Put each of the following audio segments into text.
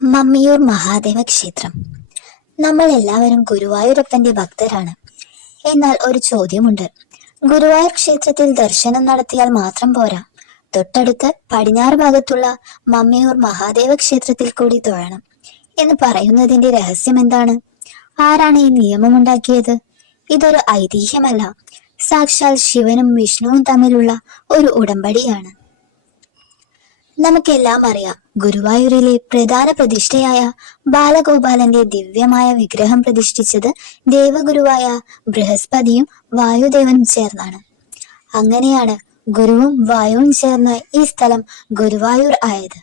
മമ്മിയൂർ മഹാദേവ ക്ഷേത്രം. നമ്മൾ എല്ലാവരും ഗുരുവായൂരപ്പന്റെ ഭക്തരാണ്. എന്നാൽ ഒരു ചോദ്യമുണ്ട്. ഗുരുവായൂർ ക്ഷേത്രത്തിൽ ദർശനം നടത്തിയാൽ മാത്രം പോരാ. തൊട്ടടുത്ത് പടിഞ്ഞാറ് ഭാഗത്തുള്ള മമ്മിയൂർ മഹാദേവ ക്ഷേത്രത്തിൽ കൂടി തൊഴണം എന്ന് പറയുന്നതിന്റെ രഹസ്യം എന്താണ്? ആരാണ് ഈ നിയമമുണ്ടാക്കിയത്? ഇതൊരു ഐതിഹ്യമല്ല. സാക്ഷാൽ ശിവനും വിഷ്ണുവും തമ്മിലുള്ള ഒരു ഉടമ്പടിയാണ്. നമുക്കെല്ലാം അറിയാം. ഗുരുവായൂരിലെ പ്രധാന പ്രതിഷ്ഠയായ ബാലഗോപാലന്റെ ദിവ്യമായ വിഗ്രഹം പ്രതിഷ്ഠിച്ചത് ദേവഗുരുവായ ബൃഹസ്പതിയും വായുദേവനും ചേർന്നാണ്. അങ്ങനെയാണ് ഗുരുവും വായുവും ചേർന്ന് ഈ സ്ഥലം ഗുരുവായൂർ ആയത്.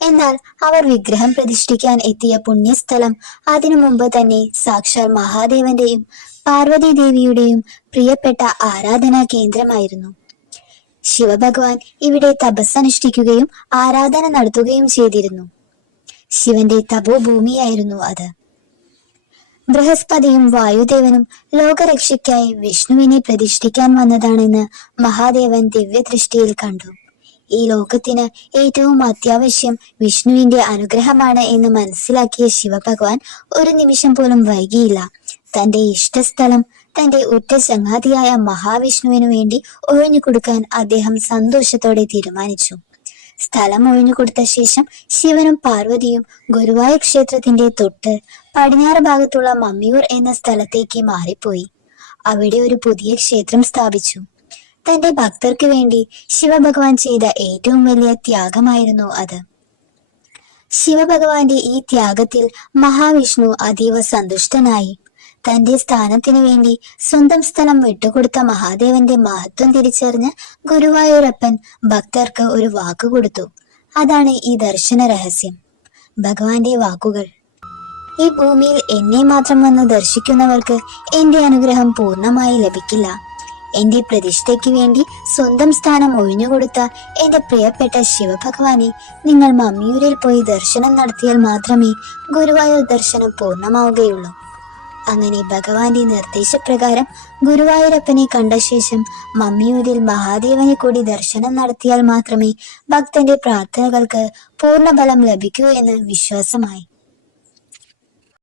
എന്നാൽ അവർ വിഗ്രഹം പ്രതിഷ്ഠിക്കാൻ എത്തിയ പുണ്യസ്ഥലം അതിനു മുമ്പ് തന്നെ സാക്ഷാൽ മഹാദേവന്റെയും പാർവതി ദേവിയുടെയും പ്രിയപ്പെട്ട ആരാധനാ കേന്ദ്രമായിരുന്നു. ശിവഭഗവാൻ ഇവിടെ തപസ്സനുഷ്ഠിക്കുകയും ആരാധന നടത്തുകയും ചെയ്തിരുന്നു. ശിവന്റെ തപോഭൂമിയായിരുന്നു അത്. ബൃഹസ്പതിയും വായുദേവനും ലോകരക്ഷയ്ക്കായി വിഷ്ണുവിനെ പ്രതിഷ്ഠിക്കാൻ വന്നതാണെന്ന് മഹാദേവൻ ദിവ്യദൃഷ്ടിയിൽ കണ്ടു. ഈ ലോകത്തിന് ഏറ്റവും അത്യാവശ്യം വിഷ്ണുവിന്റെ അനുഗ്രഹമാണ് എന്ന് മനസ്സിലാക്കിയ ശിവഭഗവാൻ ഒരു നിമിഷം പോലും വൈകിയില്ല. തന്റെ ഇഷ്ടസ്ഥലം തന്റെ ഉറ്റ ചങ്ങാതിയായ മഹാവിഷ്ണുവിനു വേണ്ടി ഒഴിഞ്ഞു കൊടുക്കാൻ അദ്ദേഹം സന്തോഷത്തോടെ തീരുമാനിച്ചു. സ്ഥലം ഒഴിഞ്ഞു കൊടുത്ത ശേഷം ശിവനും പാർവതിയും ഗുരുവായൂർ ക്ഷേത്രത്തിന്റെ തൊട്ട് പടിഞ്ഞാറ് ഭാഗത്തുള്ള മമ്മിയൂർ എന്ന സ്ഥലത്തേക്ക് മാറിപ്പോയി. അവിടെ ഒരു പുതിയ ക്ഷേത്രം സ്ഥാപിച്ചു. തന്റെ ഭക്തർക്ക് വേണ്ടി ശിവഭഗവാൻ ചെയ്ത ഏറ്റവും വലിയ ത്യാഗമായിരുന്നു അത്. ശിവഭഗവാന്റെ ഈ ത്യാഗത്തിൽ മഹാവിഷ്ണു അതീവ സന്തുഷ്ടനായി തന്റെ സ്ഥാനത്തിനു വേണ്ടി സ്വന്തം സ്ഥലം വിട്ടുകൊടുത്ത മഹാദേവന്റെ മഹത്വം തിരിച്ചറിഞ്ഞ് ഗുരുവായൂരപ്പൻ ഭക്തർക്ക് ഒരു വാക്ക് കൊടുത്തു. അതാണ് ഈ ദർശന രഹസ്യം. ഭഗവാന്റെ വാക്കുകൾ. ഈ ഭൂമിയിൽ എന്നെ മാത്രം വന്ന് ദർശിക്കുന്നവർക്ക് എന്റെ അനുഗ്രഹം പൂർണമായി ലഭിക്കില്ല. എന്റെ പ്രതിഷ്ഠയ്ക്ക് വേണ്ടി സ്വന്തം സ്ഥാനം ഒഴിഞ്ഞുകൊടുത്ത എന്റെ പ്രിയപ്പെട്ട ശിവഭഗവാനെ നിങ്ങൾ മമ്മിയൂരിൽ പോയി ദർശനം നടത്തിയാൽ മാത്രമേ ഗുരുവായൂർ ദർശനം പൂർണമാവുകയുള്ളൂ. അങ്ങനെ ഭഗവാന്റെ നിർദ്ദേശപ്രകാരം ഗുരുവായൂരപ്പനെ കണ്ട ശേഷം മമ്മിയൂരിൽ മഹാദേവനെ കൂടി ദർശനം നടത്തിയാൽ മാത്രമേ ഭക്തന്റെ പ്രാർത്ഥനകൾക്ക് പൂർണഫലം ലഭിക്കൂ എന്ന് വിശ്വാസമായി.